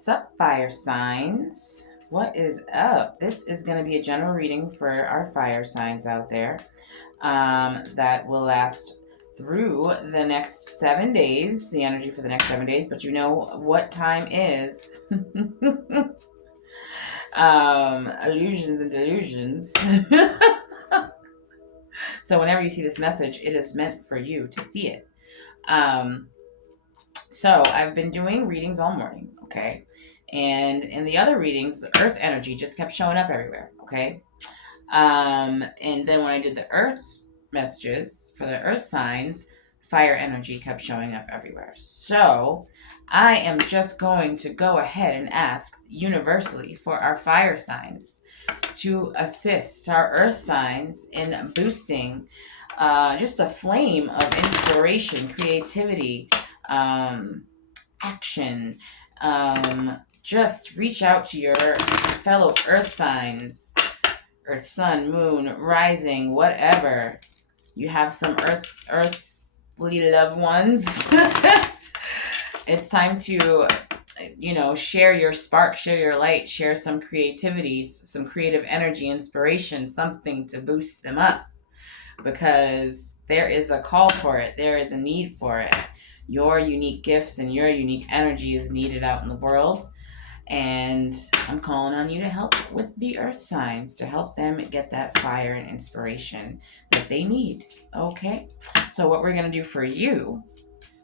What's up, fire signs? What is up? This is going to be a general reading for our fire signs out there that will last through the next 7 days, the energy for the next 7 days, but you know what time is. Illusions and delusions. So whenever you see this message, it is meant for you to see it. So I've been doing readings all morning, okay? And in the other readings, the earth energy just kept showing up everywhere, okay? And then when I did the earth messages for the earth signs, fire energy kept showing up everywhere. So I am just going to go ahead and ask universally for our fire signs to assist our earth signs in boosting just a flame of inspiration, creativity, action. Just reach out to your fellow earth signs, earth, sun, moon, rising, whatever. You have some earthly loved ones. It's time to, share your spark, share your light, share some creativity, some creative energy, inspiration, something to boost them up, because there is a call for it. There is a need for it. Your unique gifts and your unique energy is needed out in the world. And I'm calling on you to help with the earth signs, to help them get that fire and inspiration that they need. Okay? So what we're going to do for you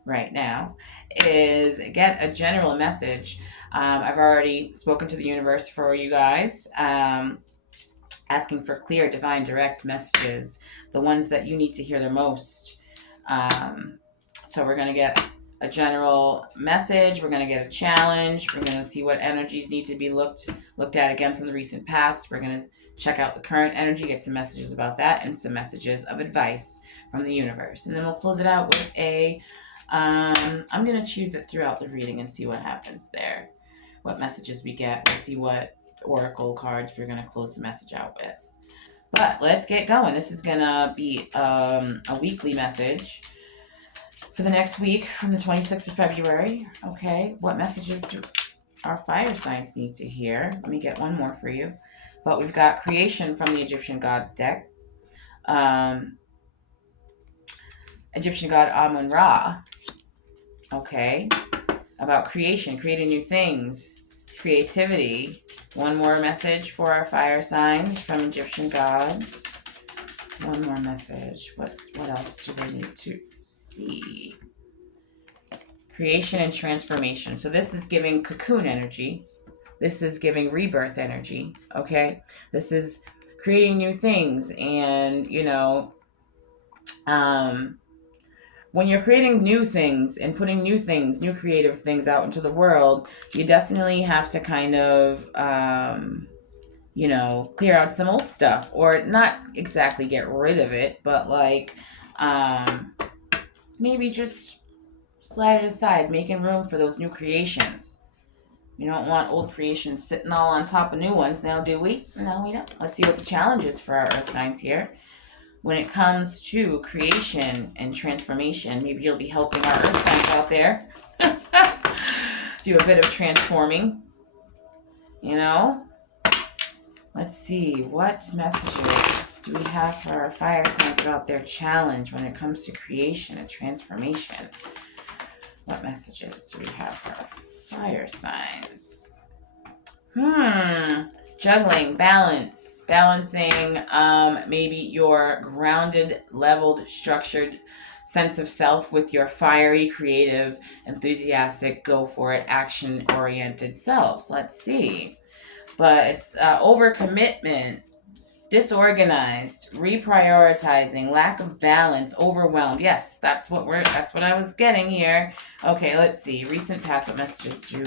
right now is get a general message. I've already spoken to the universe for you guys, asking for clear, divine, direct messages, the ones that you need to hear the most. So we're going to get a general message. We're going to get a challenge. We're going to see what energies need to be looked at again from the recent past. We're going to check out the current energy, get some messages about that, and some messages of advice from the universe. And then we'll close it out with I'm going to choose it throughout the reading and see what happens there, what messages we get. We'll see what oracle cards we're going to close the message out with. But let's get going. This is going to be a weekly message for the next week from the 26th of February. Okay, what messages do our fire signs need to hear? Let me get one more for you. But we've got creation from the Egyptian god deck. Egyptian god Amun-Ra. Okay, about creation, creating new things, creativity. One more message for our fire signs from Egyptian gods. One more message. What else do they need to see? Creation and transformation. So this is giving cocoon energy. This is giving rebirth energy. Okay, this is creating new things. And when you're creating new things and putting new things, new creative things out into the world, you definitely have to kind of clear out some old stuff, or not exactly get rid of it, but maybe just slide it aside, making room for those new creations. We don't want old creations sitting all on top of new ones now, do we? No, we don't. Let's see what the challenge is for our earth signs here. When it comes to creation and transformation, maybe you'll be helping our earth signs out there do a bit of transforming. Let's see, what messages do we have for our fire signs about their challenge when it comes to creation and transformation? What messages do we have for our fire signs? Juggling, balancing maybe your grounded, leveled, structured sense of self with your fiery, creative, enthusiastic, go for it, action-oriented selves. Let's see. But it's overcommitment, disorganized, reprioritizing, lack of balance, overwhelmed. Yes, that's what I was getting here. Okay, let's see. Recent past, what messages do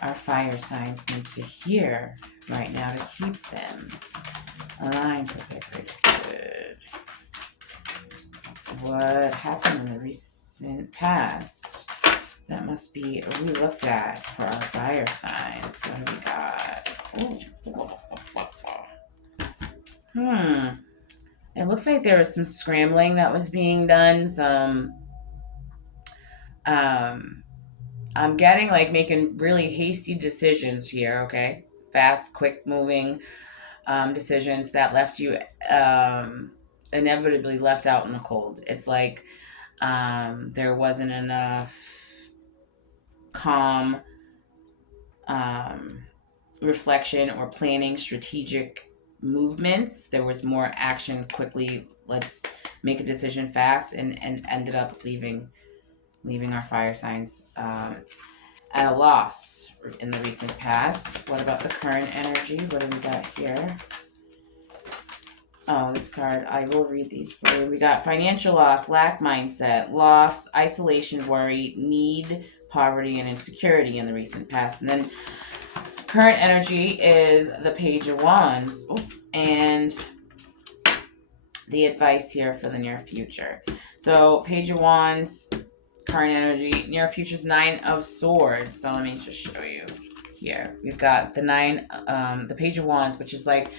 our fire signs need to hear right now to keep them aligned with their greatest good? What happened in the recent past that must be relooked at for our fire signs? What have we got? It looks like there was some scrambling that was being done, some I'm getting like making really hasty decisions here, okay? Fast, quick moving decisions that left you inevitably left out in the cold. It's like there wasn't enough calm um, reflection or planning strategic movements. There was more action quickly. Let's make a decision fast, and ended up leaving our fire signs at a loss in the recent past. What about the current energy? What do we got here? Oh, this card. I will read these for you. We got financial loss, lack mindset, loss, isolation, worry, need, poverty, and insecurity in the recent past. And then current energy is the Page of Wands. And the advice here for the near future. So Page of Wands, current energy, near future is Nine of Swords. So let me just show you here. We've got the the Page of Wands, which is like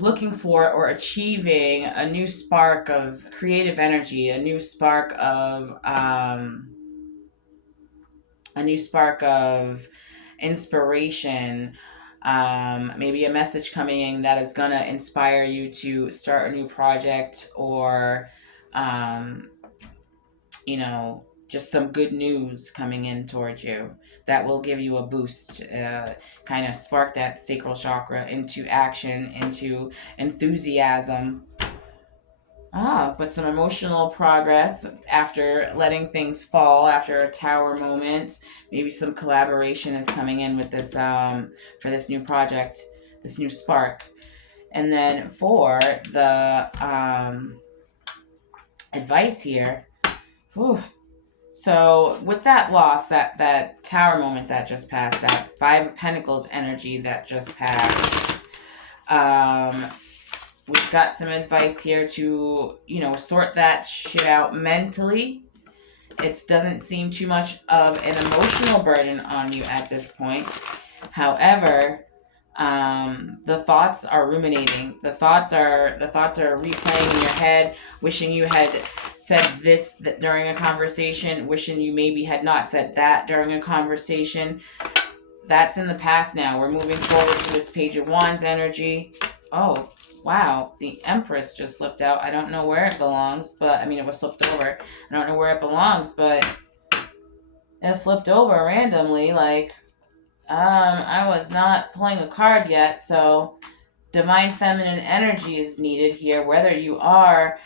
looking for or achieving a new spark of creative energy, a new spark of inspiration, maybe a message coming in that is gonna inspire you to start a new project, or just some good news coming in towards you that will give you a boost, kind of spark that sacral chakra into action, into enthusiasm. But some emotional progress after letting things fall, after a tower moment. Maybe some collaboration is coming in with this for this new project, this new spark. And then for the advice here, so with that loss, that tower moment that just passed, that Five of Pentacles energy that just passed, we've got some advice here to, sort that shit out mentally. It doesn't seem too much of an emotional burden on you at this point. However, the thoughts are ruminating. The thoughts are replaying in your head, wishing you had said this during a conversation, wishing you maybe had not said that during a conversation. That's in the past now. We're moving forward to this Page of Wands energy. Oh, wow. The Empress just slipped out. I don't know where it belongs, but it was flipped over. I don't know where it belongs, but it flipped over randomly. I was not pulling a card yet, so divine feminine energy is needed here, whether you are,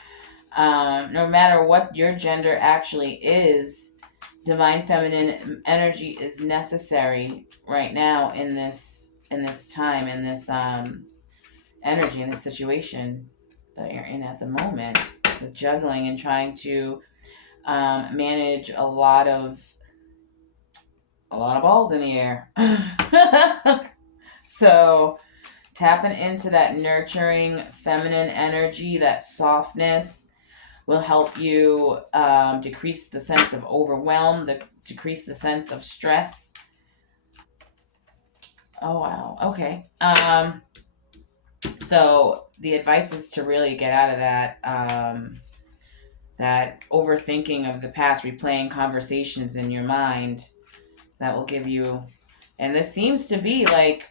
no matter what your gender actually is. Divine feminine energy is necessary right now in this time, in this energy, in this situation that you're in at the moment, with juggling and trying to manage a lot of balls in the air. So tapping into that nurturing feminine energy, that softness, will help you decrease the sense of overwhelm, decrease the sense of stress. Oh, wow. Okay. So the advice is to really get out of that overthinking of the past, replaying conversations in your mind. That will give you, and this seems to be like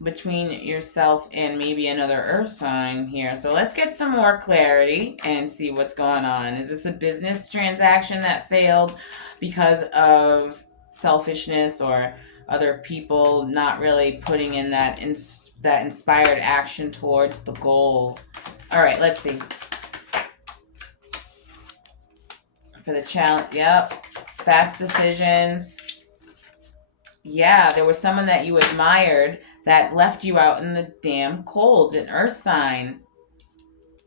between yourself and maybe another earth sign here. So let's get some more clarity and see what's going on. Is this a business transaction that failed because of selfishness, or other people not really putting in that inspired action towards the goal? All right, let's see. For the challenge, yep. Fast decisions. Yeah, there was someone that you admired that left you out in the damn cold, an earth sign.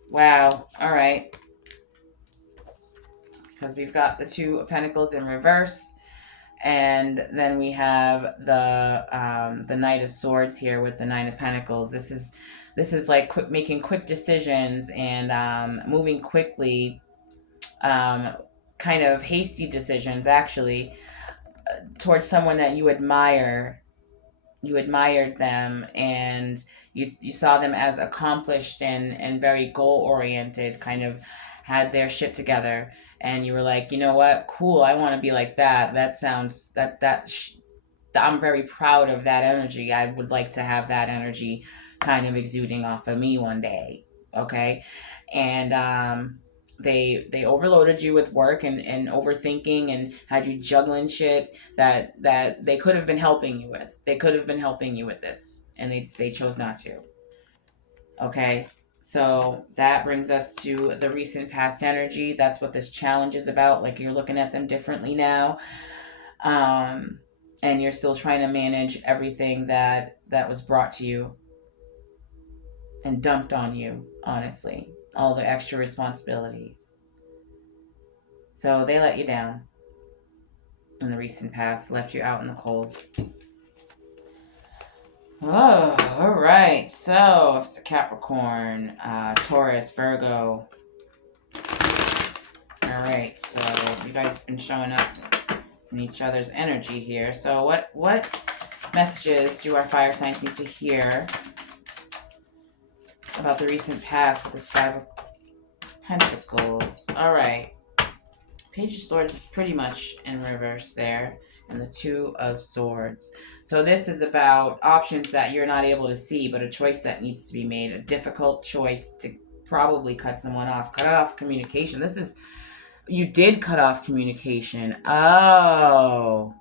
Wow. All right. Because we've got the Two of Pentacles in reverse. And then we have the Knight of Swords here with the Nine of Pentacles. This is like making quick decisions and moving quickly, kind of hasty decisions, actually, towards someone that you admire. You admired them, and you saw them as accomplished and very goal-oriented, kind of had their shit together, and you were like, you know what, cool, I want to be like that. That sounds I'm very proud of that energy. I would like to have that energy kind of exuding off of me one day. Okay. And they overloaded you with work and overthinking and had you juggling shit that they could have been helping you with. They could have been helping you with this, and they chose not to. Okay. So that brings us to the recent past energy. That's what this challenge is about. Like, you're looking at them differently now. Um, and you're still trying to manage everything that was brought to you and dumped on you, honestly. All the extra responsibilities. So they let you down in the recent past, left you out in the cold. Oh, all right. So if it's a Capricorn, Taurus, Virgo. All right. So you guys have been showing up in each other's energy here. So what messages do our fire signs need to hear about the recent past with this Five of Pentacles? All right. Page of Swords is pretty much in reverse there. And the Two of Swords. So this is about options that you're not able to see, but a choice that needs to be made. A difficult choice to probably cut someone off. Cut off communication. This is... You did cut off communication. Oh.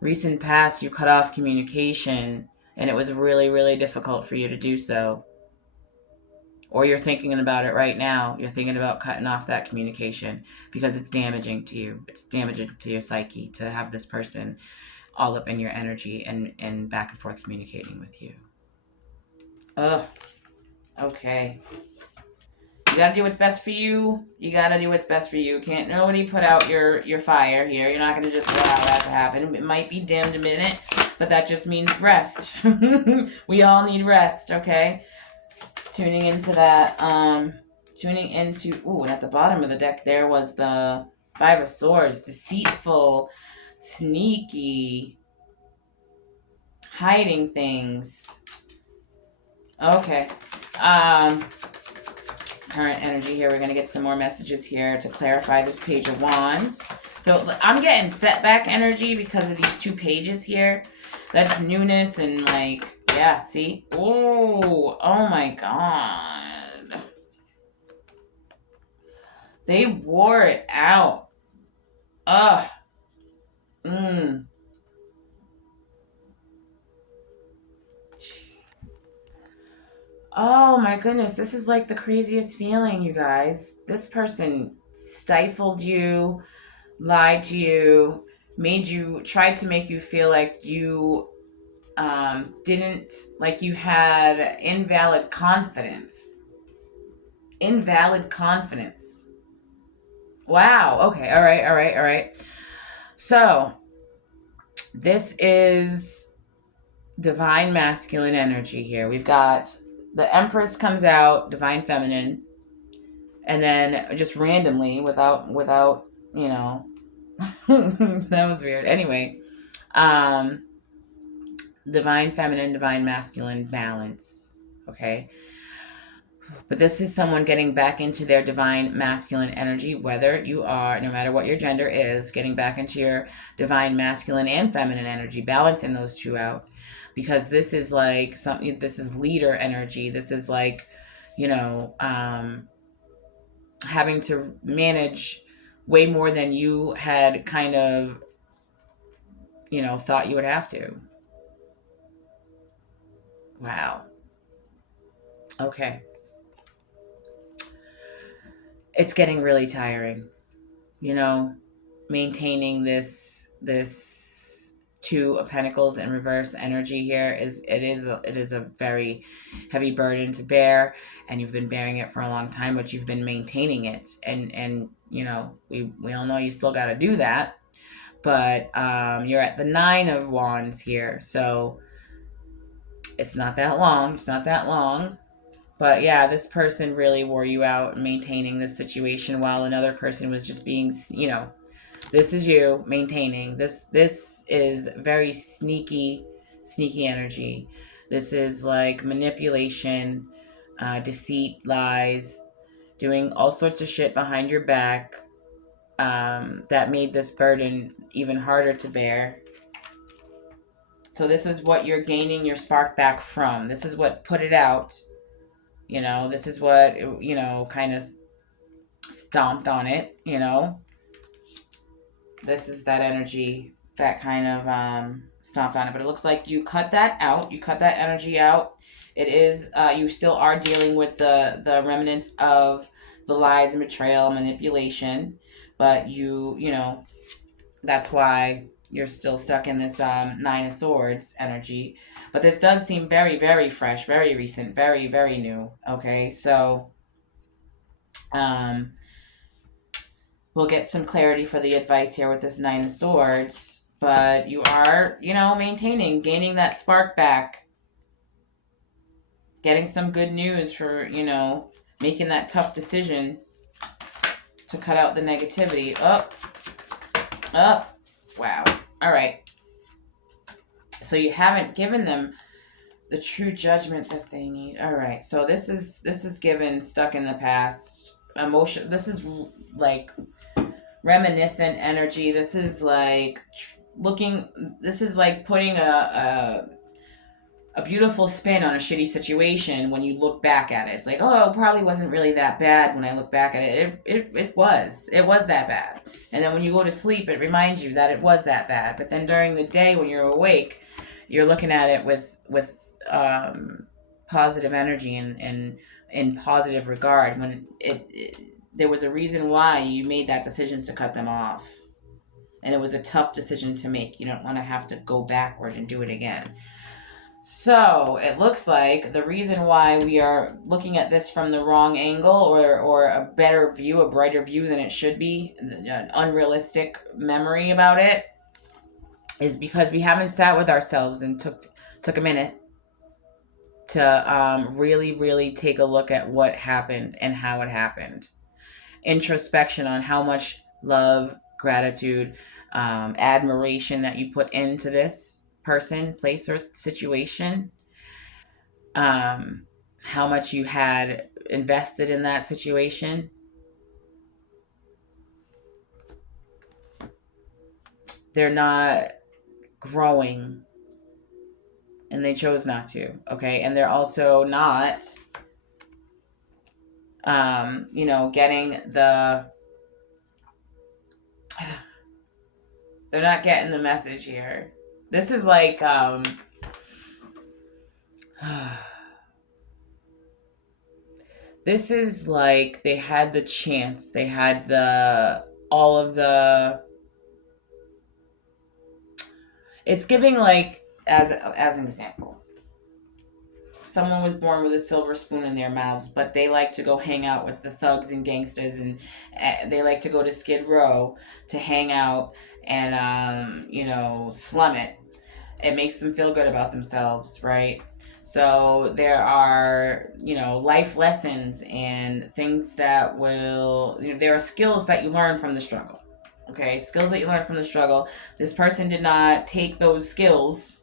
Recent past, you cut off communication. And it was really, really difficult for you to do so. Or you're thinking about it right now. You're thinking about cutting off that communication because it's damaging to you. It's damaging to your psyche to have this person all up in your energy and back and forth communicating with you. Ugh. Okay. You gotta do what's best for you. You gotta do what's best for you. Can't nobody put out your fire here. You're not gonna just allow that to happen. It might be dimmed a minute, but that just means rest. We all need rest, okay? Tuning into that, ooh, and at the bottom of the deck there was the Five of Swords. Deceitful, sneaky, hiding things. Okay. Current energy here. We're going to get some more messages here to clarify this Page of Wands. So I'm getting setback energy because of these two pages here. That's newness and like, yeah, see? Oh my God. They wore it out. Ugh. Oh my goodness, this is like the craziest feeling, you guys. This person stifled you, lied to you, tried to make you feel like you didn't, like you had invalid confidence. Invalid confidence. Wow. Okay. All right. So, this is divine masculine energy here. We've got the Empress comes out, divine feminine, and then just randomly, without you know, that was weird. Anyway, divine feminine, divine masculine balance. Okay. But this is someone getting back into their divine masculine energy, whether you are, no matter what your gender is, getting back into your divine masculine and feminine energy, balancing those two out. Because this is like something, this is leader energy. This is like, you know, having to manage way more than you had kind of, you know, thought you would have to. Wow. Okay. It's getting really tiring, you know, maintaining this Two of Pentacles in reverse energy here it is a very heavy burden to bear, and you've been bearing it for a long time, but you've been maintaining it, and you know, we all know you still got to do that, but you're at the Nine of Wands here, so it's not that long. But yeah, this person really wore you out maintaining this situation, while another person was just being, you know, this is you maintaining. This is very sneaky energy. This is like manipulation, deceit, lies, doing all sorts of shit behind your back, that made this burden even harder to bear. So this is what you're gaining your spark back from. This is what put it out. This is what, kind of stomped on it. This is that energy that kind of stomped on it. But it looks like you cut that out. You cut that energy out. It is, you still are dealing with the remnants of the lies and betrayal, manipulation. But that's why you're still stuck in this Nine of Swords energy. But this does seem very, very fresh, very recent, very, very new. Okay, so we'll get some clarity for the advice here with this Nine of Swords. But you are, maintaining, gaining that spark back. Getting some good news for, making that tough decision to cut out the negativity. Up. Wow. All right. So you haven't given them the true judgment that they need. All right. So this is given stuck in the past. Emotion. This is like reminiscent energy. This is like this is like putting a beautiful spin on a shitty situation when you look back at it. It's like, oh, it probably wasn't really that bad when I look back at it. It was that bad. And then when you go to sleep, it reminds you that it was that bad. But then during the day when you're awake, you're looking at it with positive energy and in positive regard, when there was a reason why you made that decision to cut them off. And it was a tough decision to make. You don't want to have to go backward and do it again. So it looks like the reason why we are looking at this from the wrong angle, or a better view, a brighter view than it should be, an unrealistic memory about it, is because we haven't sat with ourselves and took a minute to really, really take a look at what happened and how it happened. Introspection on how much love, gratitude, admiration that you put into this person, place, or situation. How much you had invested in that situation. They're not growing, and they chose not to. Okay, and they're also not getting they're not getting the message here. This is like this is like they had the chance, they had all of the, it's giving like, as an example, someone was born with a silver spoon in their mouths, but they like to go hang out with the thugs and gangsters, and they like to go to Skid Row to hang out and slum it. It makes them feel good about themselves, right? So there are, life lessons and things that will, there are skills that you learn from the struggle. Okay, skills that you learn from the struggle. This person did not take those skills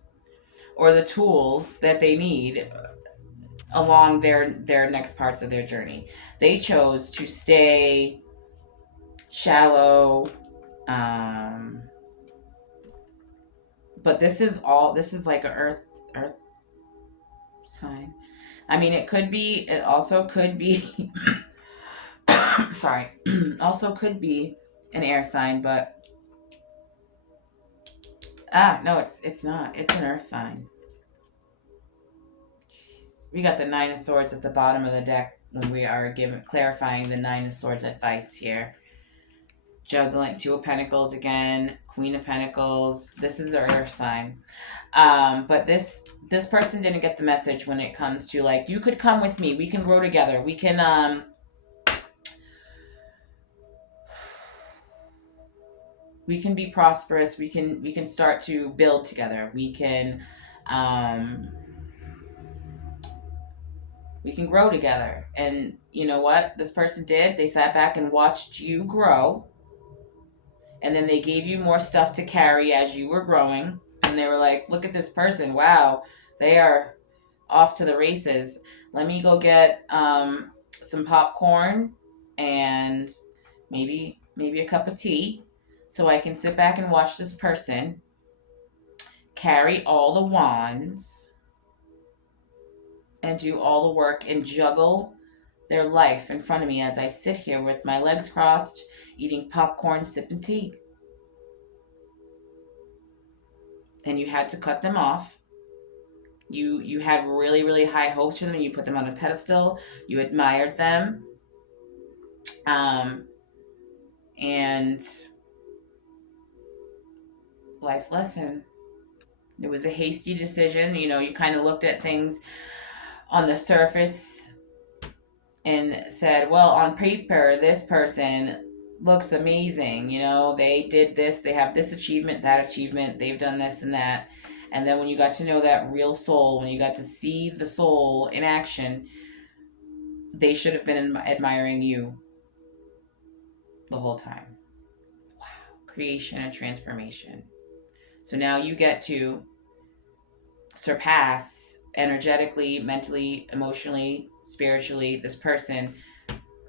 or the tools that they need along their next parts of their journey. They chose to stay shallow. But this is like an earth sign. I mean, it also could be sorry, also could be an air sign, but no, it's not. It's an earth sign. We got the Nine of Swords at the bottom of the deck when we are clarifying the Nine of Swords advice here. Juggling, Two of Pentacles again, Queen of Pentacles. This is an earth sign. But this person didn't get the message when it comes to, like, you could come with me. We can grow together. We can, we can be prosperous. We can start to build together. We can grow together. And you know what this person did? They sat back and watched you grow. And then they gave you more stuff to carry as you were growing. And they were like, look at this person. Wow, they are off to the races. Let me go get some popcorn and maybe a cup of tea, so I can sit back and watch this person carry all the wands and do all the work and juggle their life in front of me as I sit here with my legs crossed, eating popcorn, sipping tea. And you had to cut them off. You had really, really high hopes for them. You put them on a pedestal. You admired them. And life lesson. It was a hasty decision. You kind of looked at things on the surface and said, well, on paper, this person looks amazing. They did this, they have this achievement, that achievement, they've done this and that. And then when you got to know that real soul, when you got to see the soul in action, they should have been admiring you the whole time. Wow. Creation and transformation. So now you get to surpass energetically, mentally, emotionally, spiritually, this person.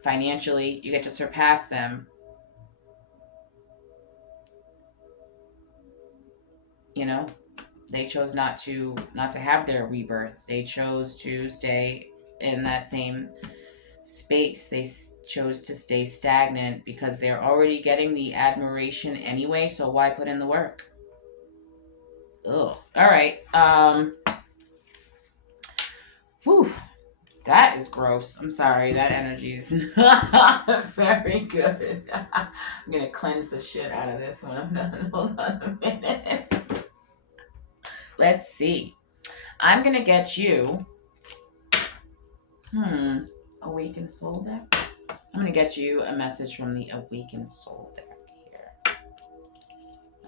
Financially, you get to surpass them. They chose not to have their rebirth. They chose to stay in that same space. They chose to stay stagnant because they're already getting the admiration anyway, so why put in the work? Ugh. All right. Whew. That is gross. I'm sorry. That energy is not very good. I'm going to cleanse the shit out of this when I'm done. Hold on a minute. Let's see. I'm going to get you... Awakened Soul deck? I'm going to get you a message from the Awakened Soul deck here.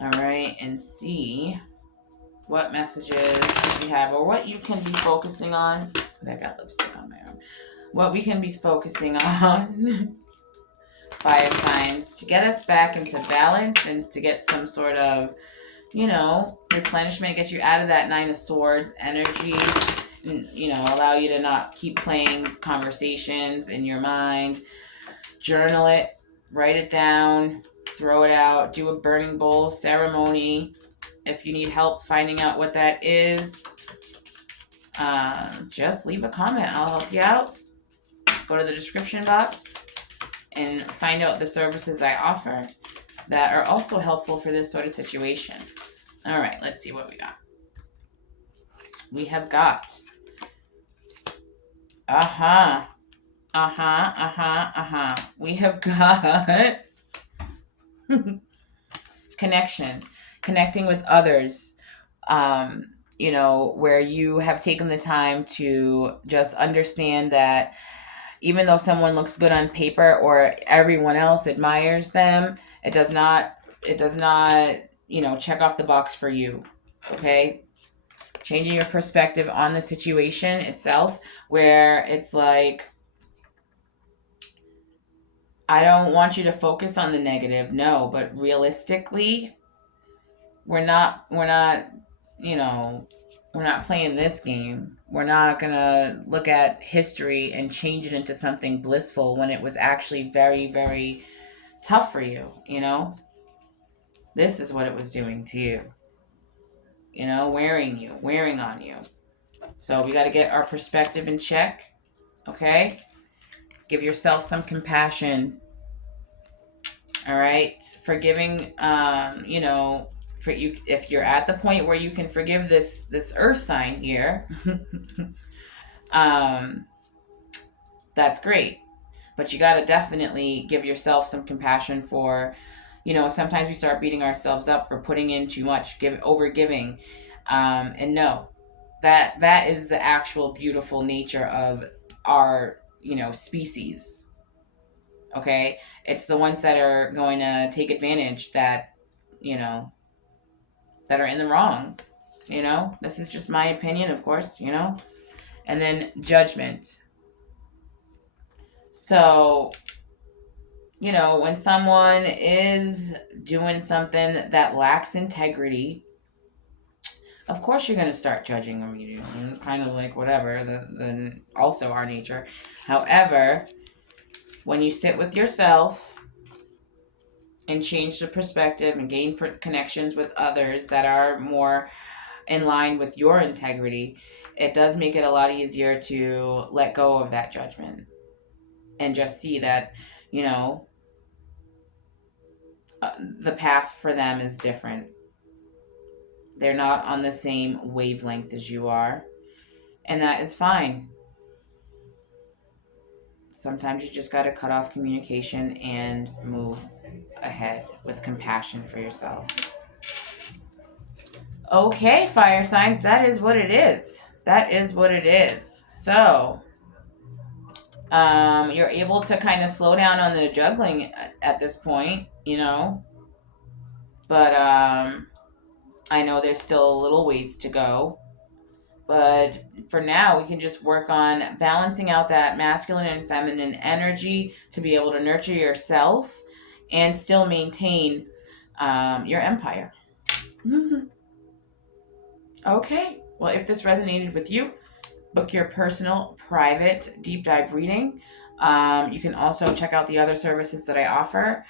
All right. And see what messages you have or what you can be focusing on. I got lipstick on my arm. What we can be focusing on, fire signs, to get us back into balance and to get some sort of, replenishment, get you out of that Nine of Swords energy, and, allow you to not keep playing conversations in your mind. Journal it, write it down, throw it out, do a burning bowl ceremony. If you need help finding out what that is, just leave a comment. I'll help you out. Go to the description box and find out the services I offer that are also helpful for this sort of situation. All right, let's see what we got. We have got we have got connecting with others, where you have taken the time to just understand that even though someone looks good on paper or everyone else admires them, it does not, check off the box for you. Okay? Changing your perspective on the situation itself, where it's like, I don't want you to focus on the negative, no, but realistically, we're not playing this game. We're not going to look at history and change it into something blissful when it was actually very, very tough for you, This is what it was doing to you. Wearing on you. So we got to get our perspective in check, okay? Give yourself some compassion, all right? Forgiving, for you, if you're at the point where you can forgive this earth sign here, that's great. But you got to definitely give yourself some compassion for, sometimes we start beating ourselves up for putting in too much, over giving. And no, that is the actual beautiful nature of our, species. Okay? It's the ones that are going to take advantage that, that are in the wrong. This is just my opinion, of course, And then judgment. So, when someone is doing something that lacks integrity, of course you're going to start judging them. It's kind of like whatever, the also our nature. However, When you sit with yourself and change the perspective and gain connections with others that are more in line with your integrity, it does make it a lot easier to let go of that judgment and just see that, you know, the path for them is different. They're not on the same wavelength as you are, and that is fine. Sometimes you just got to cut off communication and move ahead with compassion for yourself. Okay, fire signs, that is what it is. That is what it is. So, you're able to kind of slow down on the juggling at this point, you know. But I know there's still a little ways to go. But for now, we can just work on balancing out that masculine and feminine energy to be able to nurture yourself and still maintain your empire. Okay. Well, if this resonated with you, book your personal private deep dive reading. You can also check out the other services that I offer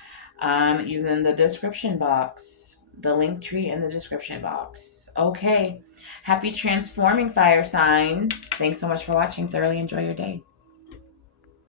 using the description box, the link tree in the description box. Okay. Happy transforming, fire signs. Thanks so much for watching. Thoroughly enjoy your day.